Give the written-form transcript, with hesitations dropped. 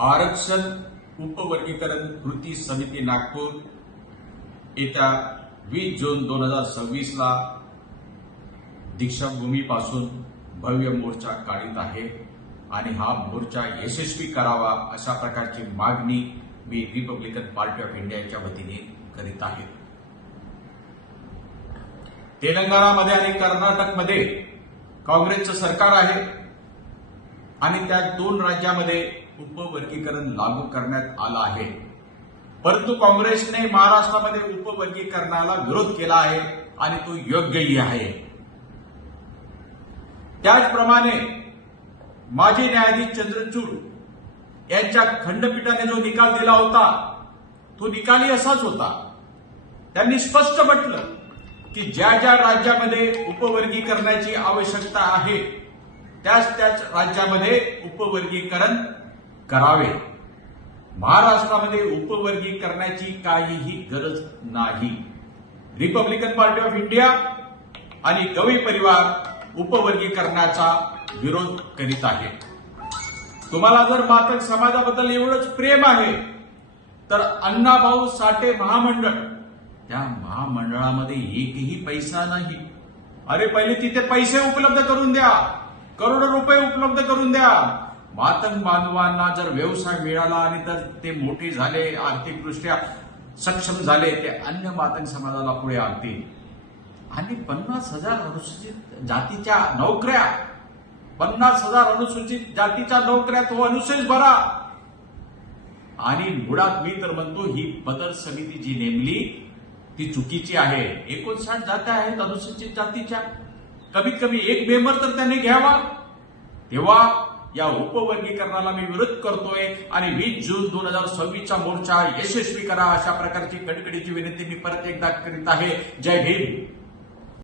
आरक्षण उपवर्गीकरण कृती समिती नागपूर येत्या 20 जून 2026 ला दीक्षाभूमीपासून भव्य मोर्चा काढीत आहे आणि हा मोर्चा यशस्वी करावा अशा प्रकारची मागणी मी रिपब्लिकन पार्टी ऑफ इंडियाच्या वतीने करीत आहे। तेलंगणामध्ये आणि कर्नाटकमध्ये काँग्रेसचं सरकार आहे आणि त्या दोन राज्यामध्ये उपवर्गीकरण लागू करण्यात आलं आहे, परंतु काँग्रेसने महाराष्ट्रामध्ये उपवर्गीकरणाला विरोध केला आहे आणि तो योग्यही आहे। त्याचप्रमाणे माजी न्यायाधीश चंद्रचूड यांच्या खंडपीठाने जो निकाल दिला होता तो निकालही असाच होता। त्यांनी स्पष्ट म्हटलं की ज्या ज्या राज्यामध्ये उपवर्गीकरणाची आवश्यकता आहे त्याच राज्यामध्ये उपवर्गीकरण करावे। महाराष्ट्रामध्ये उपवर्गीकरणाची काहीही गरज नाही। रिपब्लिकन पार्टी ऑफ इंडिया आणि गवई परिवार उपवर्गीकरणाचा विरोध करीत आहे। तुम्हाला जर मातक समाजाबद्दल एवढंच प्रेम आहे तर अण्णाभाऊ साठे महामंडळ, त्या महामंडळामध्ये एकही पैसा नाही। अरे पहिले तिथे पैसे उपलब्ध करून द्या, करोडो रुपये उपलब्ध करून द्या। मातंग बांधवांना जर व्यवसाय मिळाला आणि तर ते मोठे झाले, आर्थिकदृष्ट्या सक्षम झाले, ते अन्य मातंग समाजाला पुढे आणतील। आणि 50,000 अनुसूचित जातीच्या नोकऱ्या, 50,000 अनुसूचित जातीच्या नोकऱ्या तो अनुशेष भरा। आणि मुळात मी तर म्हणतो ही बदल समिती जी नेमली ती चुकीची आहे। 59 जात्या आहेत अनुसूचित जातीच्या, कमीत कमी एक मेंबर तर त्यांनी घ्यावा। तेव्हा या उपवर्गीकरणाला मी विरोध करतोय आणि 20 जून 2026 चा मोर्चा यशस्वी करा अशा प्रकारची कडकडीची विनंती मी परत एकदा करीत आहे। जय भीम।